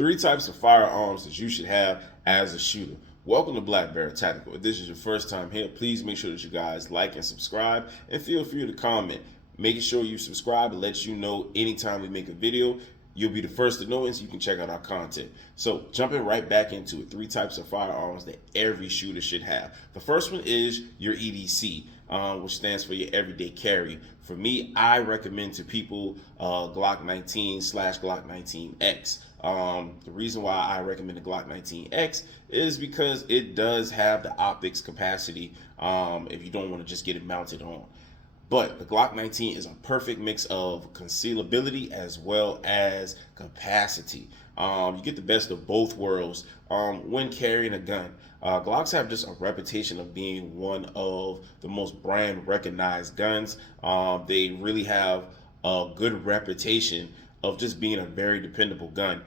3 types of firearms that you should have as a shooter. Welcome to Black Bear Tactical. If this is your first time here, please make sure that you guys like and subscribe, and feel free to comment. Making sure you subscribe lets you know anytime we make a video. You'll be the first to know it, so you can check out our content. So jumping right back into it, 3 types of firearms that every shooter should have. The first one is your EDC, which stands for your everyday carry. For me, I recommend to people Glock 19/Glock 19X. The reason why I recommend the Glock 19X is because it does have the optics capacity if you don't want to just get it mounted on. But the Glock 19 is a perfect mix of concealability as well as capacity. You get the best of both worlds when carrying a gun. Glocks have just a reputation of being one of the most brand recognized guns. They really have a good reputation of just being a very dependable gun.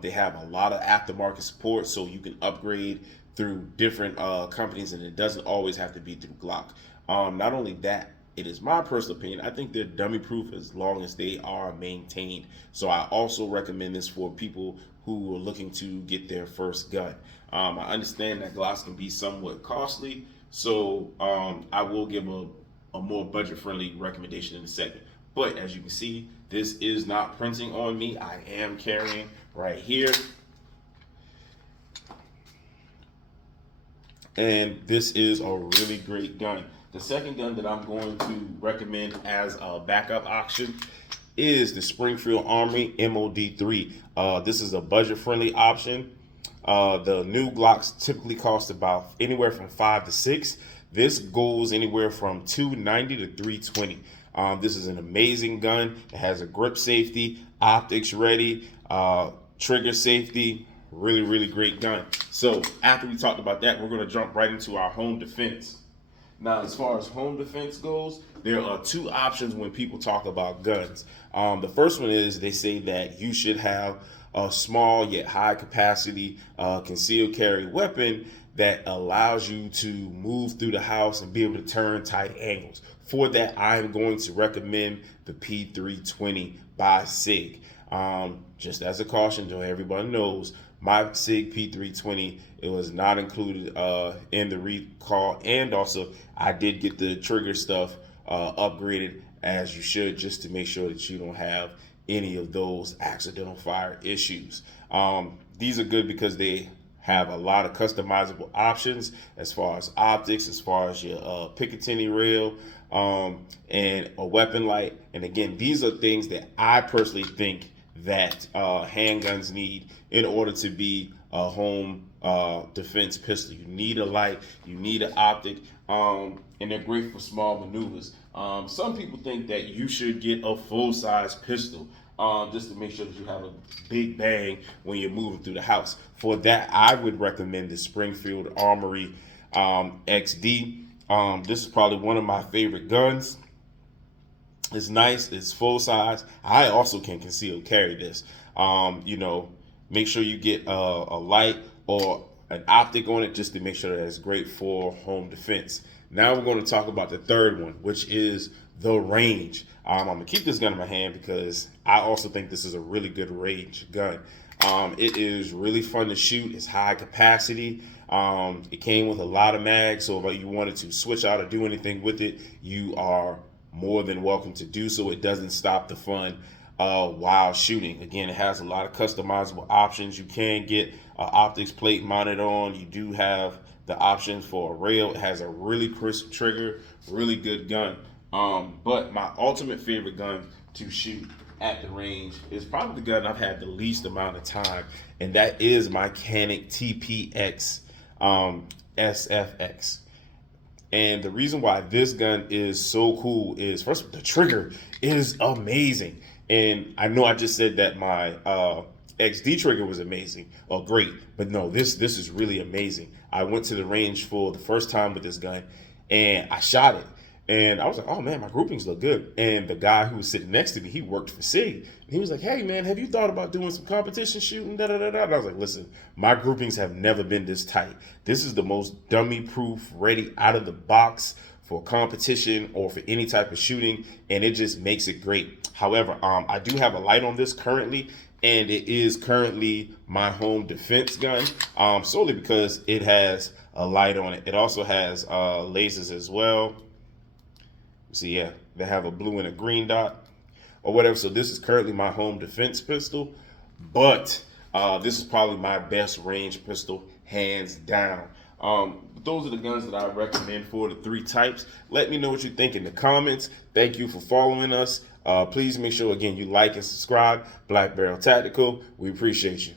They have a lot of aftermarket support, so you can upgrade through different companies, and it doesn't always have to be through Glock. Not only that, it is my personal opinion, I think they're dummy proof as long as they are maintained. So I also recommend this for people who are looking to get their first gun. I understand that Glocks can be somewhat costly, so I will give a more budget-friendly recommendation in a second. But as you can see, this is not printing on me. I am carrying right here. And this is a really great gun. The second gun that I'm going to recommend as a backup option is the Springfield Armory MOD3. This is a budget-friendly option. The new Glocks typically cost about anywhere from $5 to $6. This goes anywhere from $290 to $320. This is an amazing gun. It has a grip safety, optics ready, trigger safety. Really great gun. So after we talked about that, we're going to jump right into our home defense. Now, as far as home defense goes, there are 2 options when people talk about guns. The first one is they say that you should have a small yet high capacity concealed carry weapon that allows you to move through the house and be able to turn tight angles. For that, I'm going to recommend the P320 by SIG. Just as a caution, so everybody knows, my SIG P320, it was not included in the recall, and also I did get the trigger stuff upgraded as you should, just to make sure that you don't have any of those accidental fire issues. These are good because they have a lot of customizable options as far as optics, as far as your Picatinny rail, and a weapon light. And again, these are things that I personally think that handguns need in order to be a home defense pistol. You need a light, you need an optic, and they're great for small maneuvers. Some people think that you should get a full-size pistol just to make sure that you have a big bang when you're moving through the house. For that, I would recommend the Springfield Armory XD. This is probably one of my favorite guns. It's nice, it's full size. I also can conceal carry this. Make sure you get a light or an optic on it just to make sure that it's great for home defense. Now we're going to talk about the third one, which is the range. I'm going to keep this gun in my hand because I also think this is a really good range gun. It is really fun to shoot. It's high capacity. It came with a lot of mags, so if you wanted to switch out or do anything with it, you are more than welcome to do so. It doesn't stop the fun while shooting. Again, it has a lot of customizable options. You can get an optics plate mounted on. You do have the option for a rail. It has a really crisp trigger, really good gun. But my ultimate favorite gun to shoot at the range is probably the gun I've had the least amount of time, and that is my Canik TPX SFX. And the reason why this gun is so cool is, first of all, the trigger is amazing. And I know I just said that my XD trigger was amazing or great, but no, this is really amazing. I went to the range for the first time with this gun, and I shot it. And I was like, oh man, my groupings look good. And the guy who was sitting next to me, he worked for SIG. And he was like, hey man, have you thought about doing some competition shooting? Da, da, da, da. And I was like, listen, my groupings have never been this tight. This is the most dummy proof, ready out of the box for competition or for any type of shooting. And it just makes it great. However, I do have a light on this currently, and it is currently my home defense gun, solely because it has a light on it. It also has lasers as well. See, yeah, they have a blue and a green dot or whatever. So this is currently my home defense pistol, but this is probably my best range pistol, hands down. Those are the guns that I recommend for the 3 types. Let me know what you think in the comments. Thank you for following us. Please make sure, again, you like and subscribe. Black Barrel Tactical. We appreciate you.